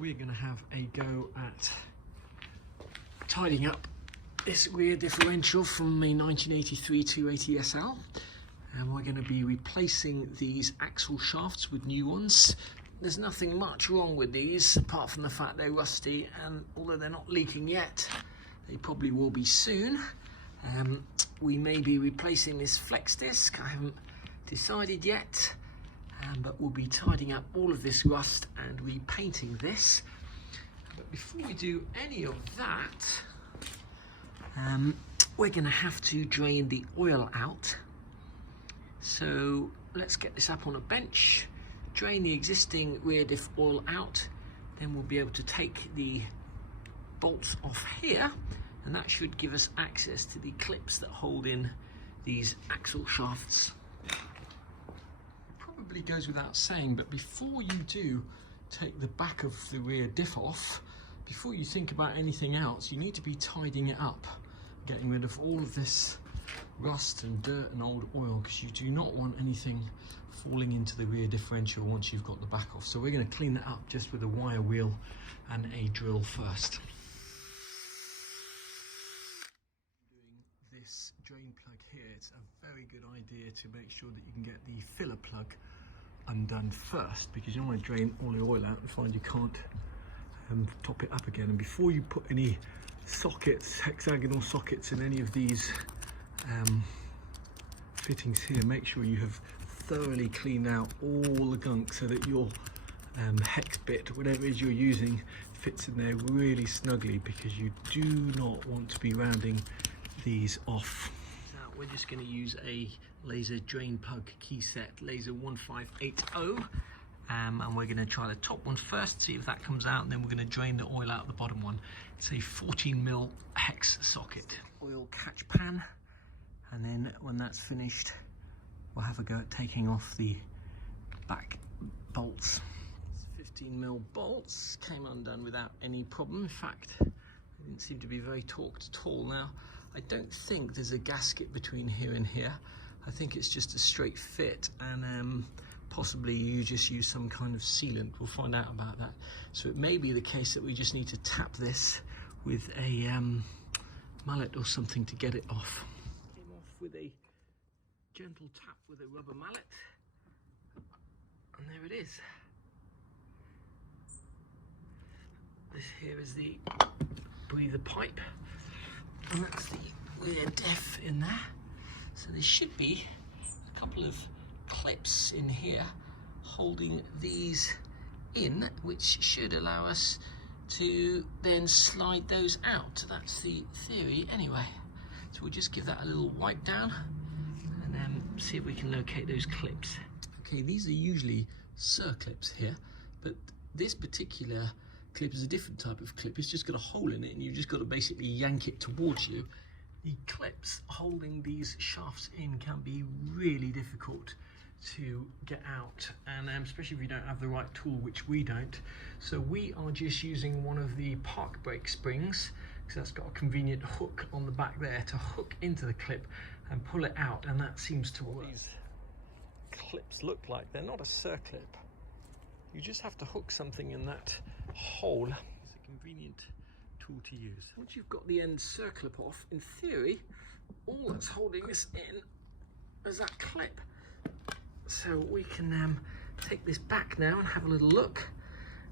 we're going to have a go at tidying up this rear differential from a 1983 280 SL, and we're going to be replacing these axle shafts with new ones. There's nothing much wrong with these apart from the fact they're rusty, and although they're not leaking yet, they probably will be soon. We may be replacing this flex disc, I haven't decided yet, but we'll be tidying up all of this rust and repainting this. But before we do any of that, we're going to have to drain the oil out. So let's get this up on a bench, drain the existing rear diff oil out, then we'll be able to take the bolts off here, and that should give us access to the clips that hold in these axle shafts. It probably goes without saying, but before you do take the back of the rear diff off, before you think about anything else, you need to be tidying it up, getting rid of all of this rust and dirt and old oil, because you do not want anything falling into the rear differential once you've got the back off. So we're going to clean that up just with a wire wheel and a drill first. Doing this drain plug here, it's a very good idea to make sure that you can get the filler plug undone first, because you don't want to drain all the oil out and find you can't top it up again. And before you put any sockets, hexagonal sockets in any of these fittings here, make sure you have thoroughly cleaned out all the gunk so that your hex bit, whatever it is you're using, fits in there really snugly, because you do not want to be rounding these off. Now we're just going to use a laser drain plug key set, laser 1580, and we're going to try the top one first, see if that comes out, and then we're going to drain the oil out of the bottom one. It's a 14mm hex socket. Oil catch pan, and then when that's finished, we'll have a go at taking off the back bolts. 15mm bolts came undone without any problem. In fact, they didn't seem to be very torqued at all. Now, I don't think there's a gasket between here and here. I think it's just a straight fit, and possibly you just use some kind of sealant. We'll find out about that. So it may be the case that we just need to tap this with a mallet or something to get it off. Came off with a gentle tap with a rubber mallet, and there it is. This here is the breather pipe, and that's the rear diff in there. So there should be a couple of clips in here holding these in, which should allow us to then slide those out. That's the theory anyway. So we'll just give that a little wipe down and see if we can locate those clips. Okay, these are usually circlips here, but this particular clip is a different type of clip. It's just got a hole in it, and you've just got to basically yank it towards you. The clips holding these shafts in can be really difficult to get out, and especially if you don't have the right tool, which we don't. So we are just using one of the park brake springs, because that's got a convenient hook on the back there to hook into the clip and pull it out, and that seems to work. These clips look like they're not a circlip. You just have to hook something in that hole. It's a convenient tool to use. Once you've got the end circlip off, in theory, all that's holding this in is that clip. So we can take this back now and have a little look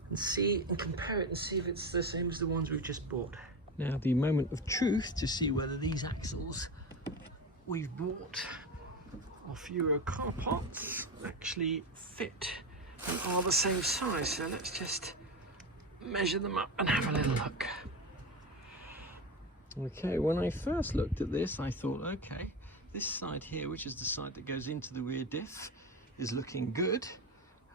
and see and compare it and see if it's the same as the ones we've just bought. Now the moment of truth to see whether these axles we've bought off Euro car parts actually fit and are the same size. So let's just measure them up and have a little look. Okay, when I first looked at this, I thought, okay, this side here, which is the side that goes into the rear diff, is looking good.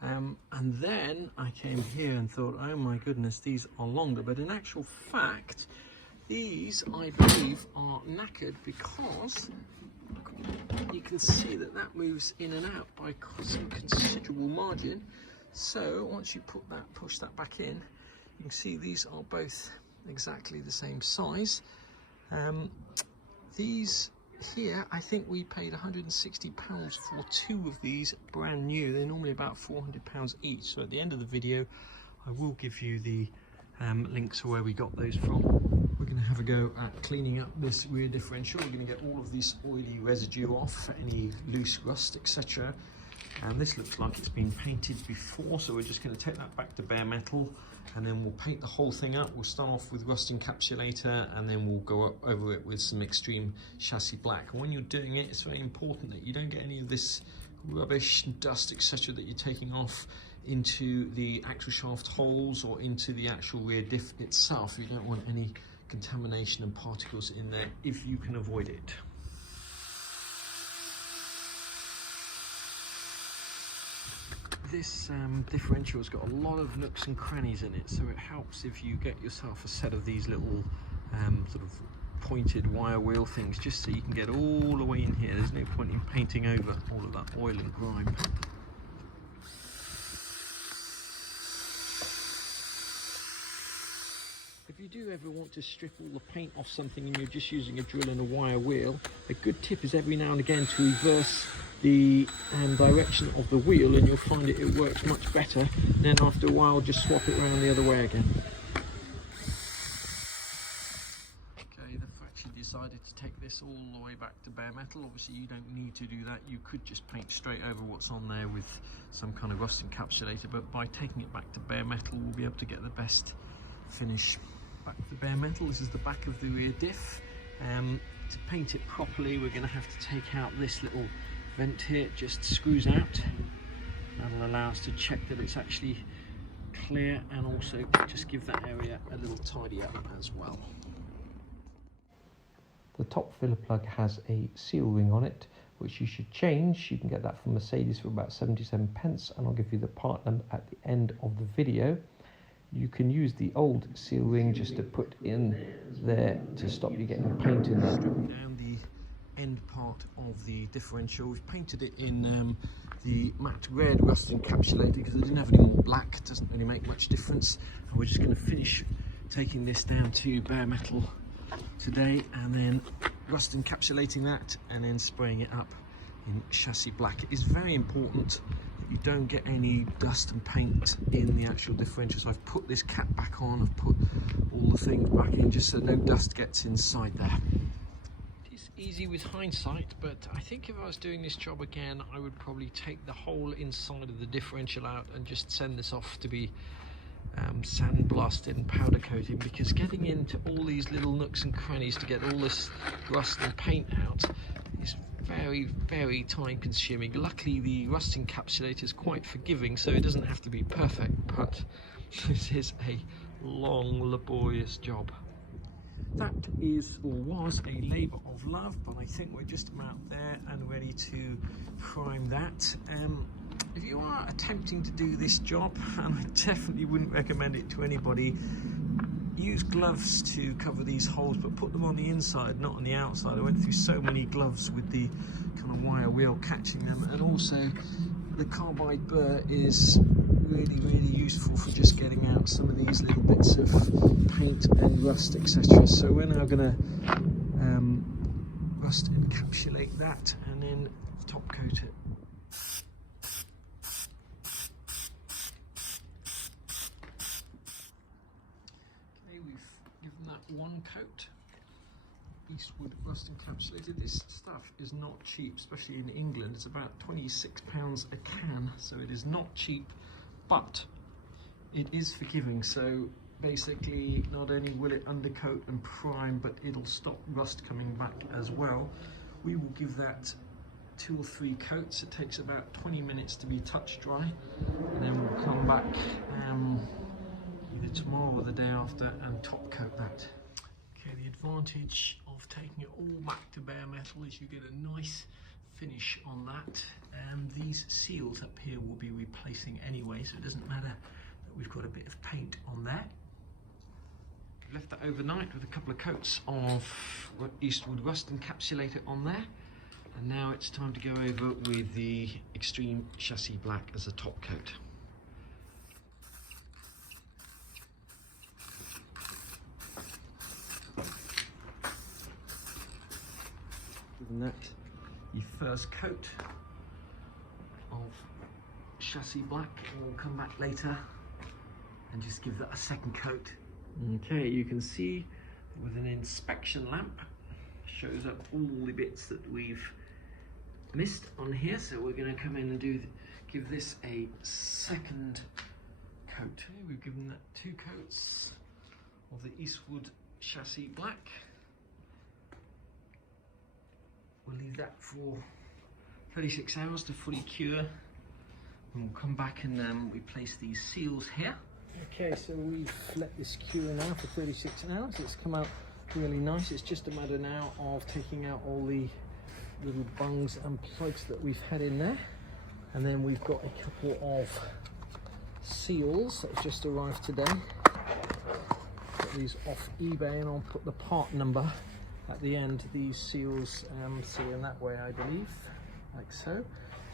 And then I came here and thought, oh my goodness, these are longer. But in actual fact, these, I believe, are knackered, because you can see that that moves in and out by some considerable margin. So once you push that back in, you can see these are both exactly the same size. These here, I think we paid £160 for 2 of these brand new. They're normally about £400 each. So at the end of the video, I will give you the links to where we got those from. We're going to have a go at cleaning up this rear differential. We're going to get all of this oily residue off, any loose rust, etc. And this looks like it's been painted before, so we're just going to take that back to bare metal, and then we'll paint the whole thing up. We'll start off with rust encapsulator, and then we'll go up over it with some extreme chassis black. And when you're doing it, it's very important that you don't get any of this rubbish and dust, etc., that you're taking off into the actual shaft holes or into the actual rear diff itself. You don't want any contamination and particles in there if you can avoid it. This differential's got a lot of nooks and crannies in it, so it helps if you get yourself a set of these little sort of pointed wire wheel things, just so you can get all the way in here. There's no point in painting over all of that oil and grime. If you do ever want to strip all the paint off something and you're just using a drill and a wire wheel, a good tip is every now and again to reverse the direction of the wheel, and you'll find it works much better. And then after a while, just swap it around the other way again. Okay, they've actually decided to take this all the way back to bare metal. Obviously you don't need to do that. You could just paint straight over what's on there with some kind of rust encapsulator, but by taking it back to bare metal, we'll be able to get the best finish. Back to bare metal, this is the back of the rear diff. To paint it properly, we're going to have to take out this little vent here. It just screws out. That'll allow us to check that it's actually clear, and also just give that area a little tidy up as well. The top filler plug has a seal ring on it, which you should change. You can get that from Mercedes for about 77 pence, and I'll give you the part number at the end of the video. You can use the old seal ring just to put in there to stop you getting paint in there. Down the end part of the differential, we've painted it in the matte red rust encapsulator because I didn't have any more black. It doesn't really make much difference. And we're just going to finish taking this down to bare metal today, and then rust encapsulating that, and then spraying it up in chassis black. It is very important that you don't get any dust and paint in the actual differential. So I've put this cap back on, I've put all the things back in just so no dust gets inside there. It's easy with hindsight, but I think if I was doing this job again, I would probably take the whole inside of the differential out and just send this off to be sandblasted and powder coated, because getting into all these little nooks and crannies to get all this rust and paint out is very, very time consuming. Luckily the rust encapsulator is quite forgiving, so it doesn't have to be perfect, but this is a long, laborious job. That is, or was, a labour of love, but I think we're just about there and ready to prime that. If you are attempting to do this job, and I definitely wouldn't recommend it to anybody, use gloves to cover these holes, but put them on the inside, not on the outside. I went through so many gloves with the kind of wire wheel catching them, and also the carbide burr is really, really useful for just getting out some of these little bits of paint and rust, etc. So we're now going to rust encapsulate that and then top coat it. One coat, Eastwood rust encapsulated. This stuff is not cheap, especially in England. It's about £26 a can, so it is not cheap, but it is forgiving. So basically, not only will it undercoat and prime, but it'll stop rust coming back as well. We will give that 2 or 3 coats. It takes about 20 minutes to be touch dry, and then we'll come back either tomorrow or the day after and top coat that. Okay, the advantage of taking it all back to bare metal is you get a nice finish on that, and these seals up here will be replacing anyway, so it doesn't matter that we've got a bit of paint on there. We've left that overnight with a couple of coats of Eastwood rust encapsulator on there, and now it's time to go over with the extreme chassis black as a top coat. Giving that your first coat of chassis black, and we'll come back later and just give that a second coat. Okay, you can see with an inspection lamp, shows up all the bits that we've missed on here. So we're going to come in and give this a second coat. Okay, we've given that 2 coats of the Eastwood chassis black. We'll leave that for 36 hours to fully cure, and we'll come back and replace these seals here. Okay, so we've let this cure now for 36 hours. It's come out really nice. It's just a matter now of taking out all the little bungs and plugs that we've had in there, and then we've got a couple of seals that have just arrived today. Got these off eBay, and I'll put the part number at the end. These seals seal in that way, I believe, like so.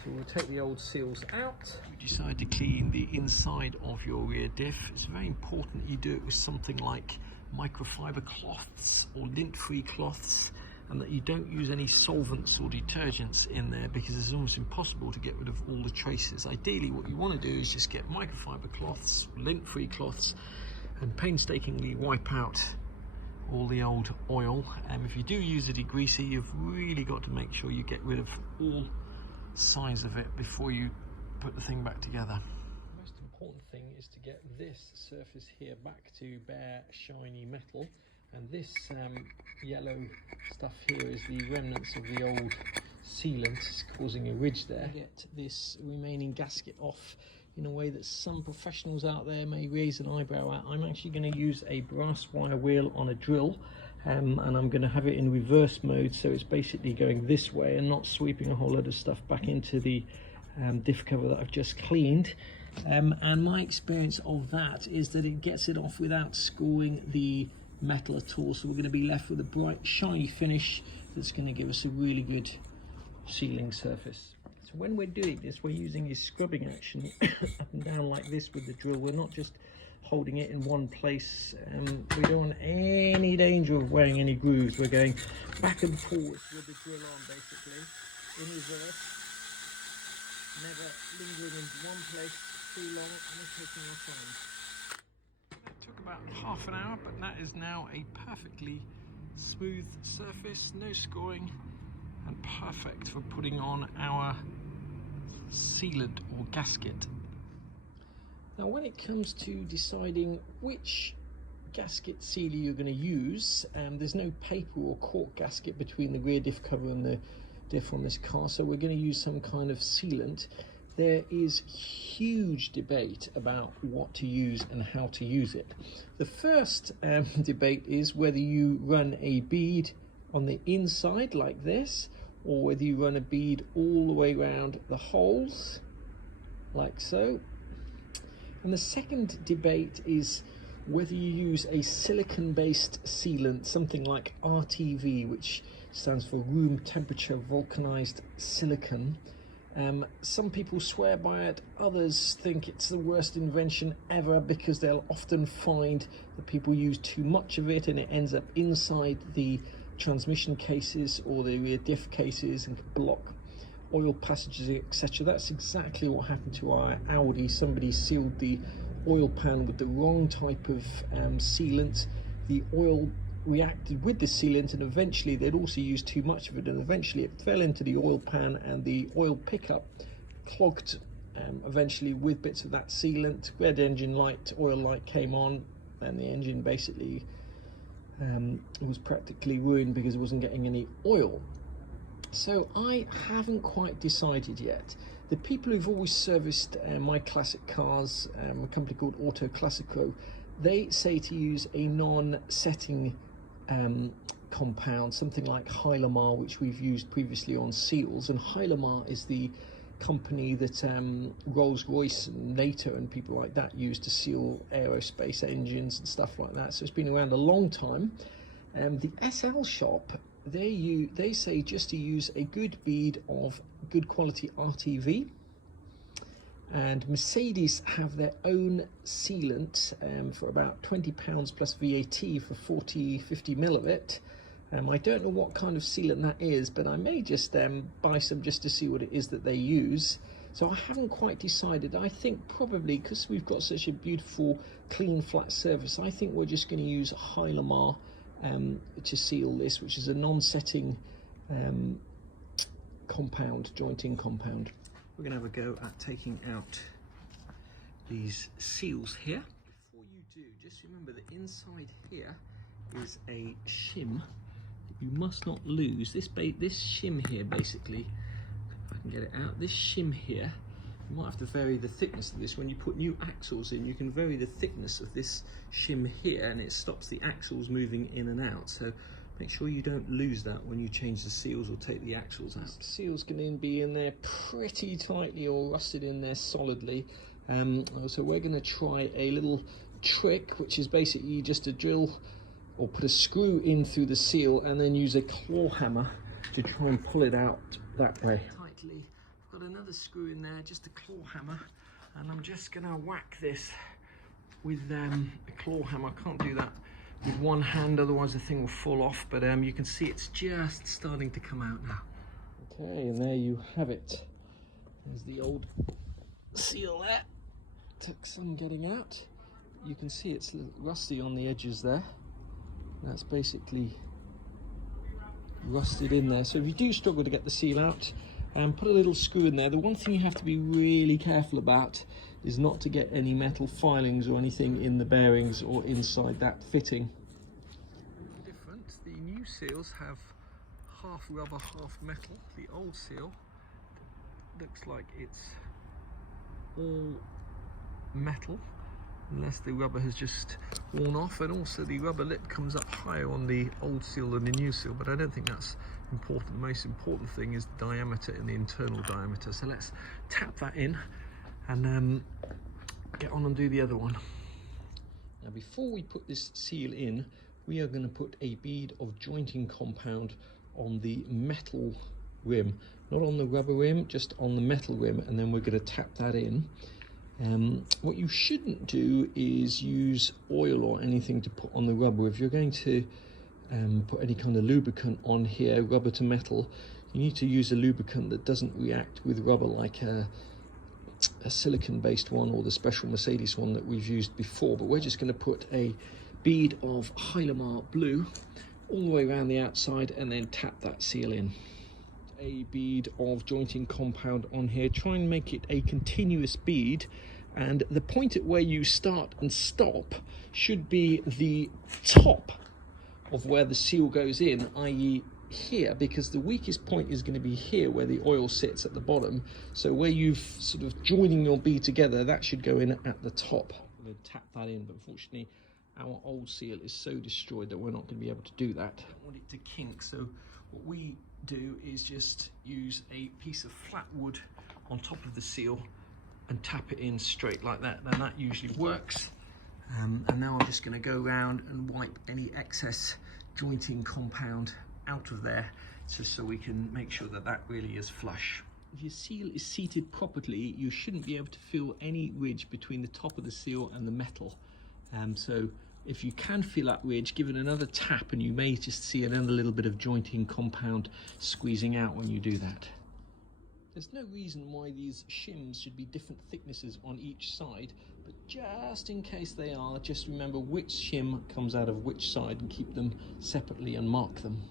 So we'll take the old seals out. You decide to clean the inside of your rear diff. It's very important you do it with something like microfiber cloths or lint-free cloths, and that you don't use any solvents or detergents in there, because it's almost impossible to get rid of all the traces. Ideally, what you want to do is just get microfiber cloths, lint-free cloths, and painstakingly wipe out all the old oil. And if you do use a degreaser, you've really got to make sure you get rid of all signs of it before you put the thing back together. The most important thing is to get this surface here back to bare, shiny metal, and this yellow stuff here is the remnants of the old sealant. It's causing a ridge there. Get this remaining gasket off in a way that some professionals out there may raise an eyebrow at. I'm actually going to use a brass wire wheel on a drill, and I'm going to have it in reverse mode, so it's basically going this way and not sweeping a whole load of stuff back into the diff cover that I've just cleaned. And my experience of that is that it gets it off without scoring the metal at all, so we're going to be left with a bright shiny finish that's going to give us a really good sealing surface. So when we're doing this, we're using a scrubbing action up and down like this with the drill. We're not just holding it in one place. We don't want any danger of wearing any grooves. We're going back and forwards with the drill on, basically, in reverse, never lingering in one place too long, and we're taking our time. That took about half an hour, but that is now a perfectly smooth surface, no scoring, and perfect for putting on our sealant or gasket. Now, when it comes to deciding which gasket sealer you're going to use, there's no paper or cork gasket between the rear diff cover and the diff on this car, so we're going to use some kind of sealant. There is huge debate about what to use and how to use it. The first debate is whether you run a bead on the inside like this, or whether you run a bead all the way around the holes like so. And the second debate is whether you use a silicon-based sealant, something like RTV, which stands for room temperature vulcanized silicon. Some people swear by it, others think it's the worst invention ever, because they'll often find that people use too much of it and it ends up inside the transmission cases or the rear diff cases and can block oil passages, etc. That's exactly what happened to our Audi. Somebody sealed the oil pan with the wrong type of sealant. The oil reacted with the sealant, and eventually they'd also used too much of it, and eventually it fell into the oil pan, and the oil pickup clogged eventually with bits of that sealant. Red engine light, oil light came on, and the engine basically was practically ruined because it wasn't getting any oil. So I haven't quite decided yet. The people who've always serviced my classic cars, a company called Auto Classico, they say to use a non-setting compound, something like Hylamar, which we've used previously on seals. And Hylamar is the company that Rolls-Royce and NATO and people like that use to seal aerospace engines and stuff like that. So it's been around a long time. The SL shop, they say just to use a good bead of good quality RTV. And Mercedes have their own sealant for about £20 plus VAT for 50 mil of it. I don't know what kind of sealant that is, but I may just buy some just to see what it is that they use. So I haven't quite decided. I think probably because we've got such a beautiful clean flat surface, I think we're just going to use Hylamar to seal this, which is a non-setting compound, jointing compound. We're going to have a go at taking out these seals here. Before you do, just remember that inside here is a shim that you must not lose. This shim here, basically, if I can get it out, this shim here, you might have to vary the thickness of this. When you put new axles in, you can vary the thickness of this shim here, and it stops the axles moving in and out. So make sure you don't lose that when you change the seals or take the axles out. The seals can be in there pretty tightly or rusted in there solidly. So we're going to try a little trick, which is basically just to drill or put a screw in through the seal and then use a claw hammer to try and pull it out that way. Tightly. I've got another screw in there, just a claw hammer, and I'm just going to whack this with a claw hammer. I can't do that with one hand, otherwise the thing will fall off, but you can see it's just starting to come out now. Okay, and there you have it. There's the old seal there. Took some getting out. You can see it's rusty on the edges there. That's basically rusted in there. So if you do struggle to get the seal out, put a little screw in there. The one thing you have to be really careful about is not to get any metal filings or anything in the bearings or inside that fitting. Different. The new seals have half rubber, half metal. The old seal looks like it's all metal, unless the rubber has just worn off, and also the rubber lip comes up higher on the old seal than the new seal, but I don't think that's important. The most important thing is the diameter and the internal diameter. So let's tap that in and get on and do the other one. Now before we put this seal in, we are going to put a bead of jointing compound on the metal rim, not on the rubber rim, just on the metal rim, and then we're going to tap that in. What you shouldn't do is use oil or anything to put on the rubber. If you're going to put any kind of lubricant on here, rubber to metal, you need to use a lubricant that doesn't react with rubber, like a silicon based one or the special Mercedes one that we've used before. But we're just going to put a bead of Hylamar blue all the way around the outside and then tap that seal in. A bead of jointing compound on here. Try and make it a continuous bead, and the point at where you start and stop should be the top of where the seal goes in, i.e. here, because the weakest point is going to be here where the oil sits at the bottom. So where you've sort of joining your bead together, that should go in at the top. I'm going to tap that in, but unfortunately our old seal is so destroyed that we're not going to be able to do that. I don't want it to kink, so what we do is just use a piece of flat wood on top of the seal and tap it in straight like that, and that usually works. And now I'm just going to go around and wipe any excess jointing compound out of there, just so we can make sure that that really is flush. If your seal is seated properly, you shouldn't be able to feel any ridge between the top of the seal and the metal. So if you can feel that ridge, give it another tap and you may just see another little bit of jointing compound squeezing out when you do that. There's no reason why these shims should be different thicknesses on each side, but just in case they are, just remember which shim comes out of which side and keep them separately and mark them.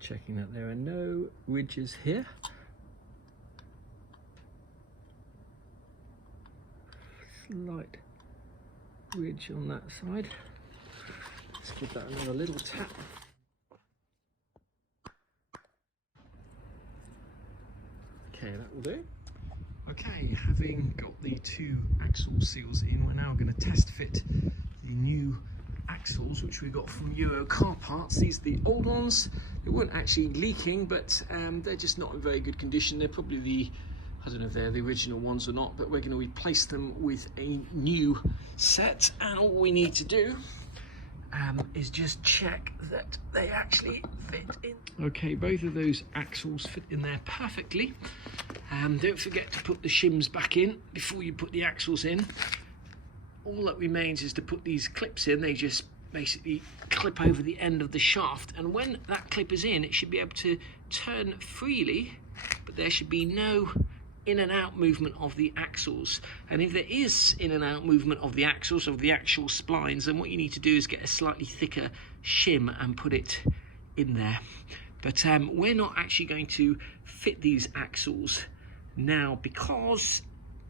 Checking that there are no ridges here. Slight ridge on that side. Let's give that another little tap. Okay, that will do. Okay, having got the two axle seals in, we're now going to test fit the new axles which we got from Euro Car Parts. These are the old ones. They weren't actually leaking, but they're just not in very good condition. They're probably the, I don't know if they're the original ones or not, but we're going to replace them with a new set, and all we need to do is just check that they actually fit in. Okay, both of those axles fit in there perfectly. Don't forget to put the shims back in before you put the axles in. All that remains is to put these clips in. They just basically clip over the end of the shaft, and when that clip is in, it should be able to turn freely, but there should be no in and out movement of the axles. And if there is in and out movement of the axles, of the actual splines, then what you need to do is get a slightly thicker shim and put it in there. But we're not actually going to fit these axles now because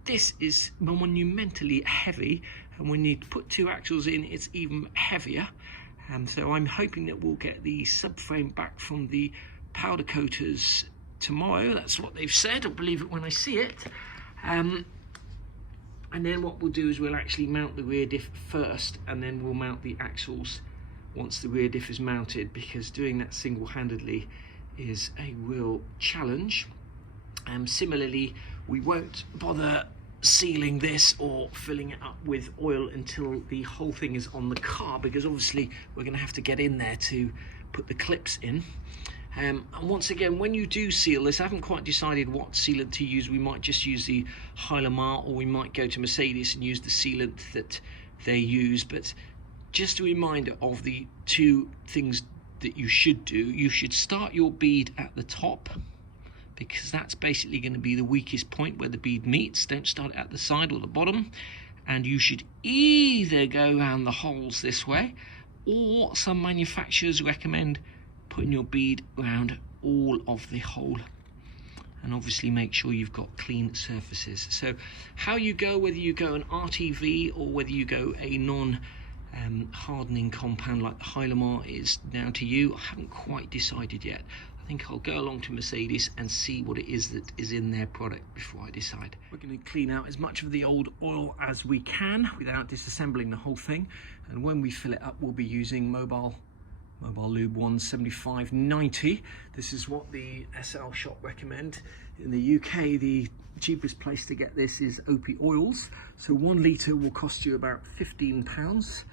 this is monumentally heavy, and when you put two axles in, it's even heavier. So I'm hoping that we'll get the subframe back from the powder coaters tomorrow. That's what they've said. I'll believe it when I see it. And then what we'll do is we'll actually mount the rear diff first, and then we'll mount the axles once the rear diff is mounted, because doing that single-handedly is a real challenge. Similarly, we won't bother sealing this or filling it up with oil until the whole thing is on the car, because obviously we're going to have to get in there to put the clips in. And once again, when you do seal this, I haven't quite decided what sealant to use. We might just use the Hylamar, or we might go to Mercedes and use the sealant that they use. But just a reminder of the two things that you should do. You should start your bead at the top, because that's basically going to be the weakest point where the bead meets. Don't start it at the side or the bottom. And you should either go around the holes this way, or some manufacturers recommend putting your bead around all of the hole. And obviously make sure you've got clean surfaces. So how you go, whether you go an RTV or whether you go a non-hardening compound like the Hylamar, is down to you. I haven't quite decided yet. I think I'll go along to Mercedes and see what it is that is in their product before I decide. We're going to clean out as much of the old oil as we can without disassembling the whole thing. And when we fill it up, we'll be using Mobile Lube 175/90. This is what the SL shop recommend. In the UK, the cheapest place to get this is OP Oils. So 1 litre will cost you about £15.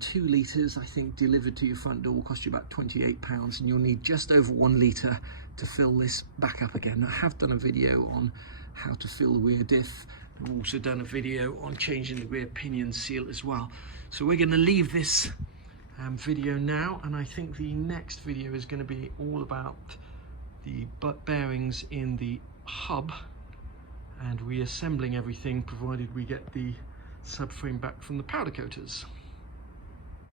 2 litres, I think, delivered to your front door will cost you about £28, and you'll need just over 1 litre to fill this back up again. I have done a video on how to fill the rear diff. I've also done a video on changing the rear pinion seal as well. So we're going to leave this video now, and I think the next video is going to be all about the butt bearings in the hub and reassembling everything, provided we get the subframe back from the powder coaters.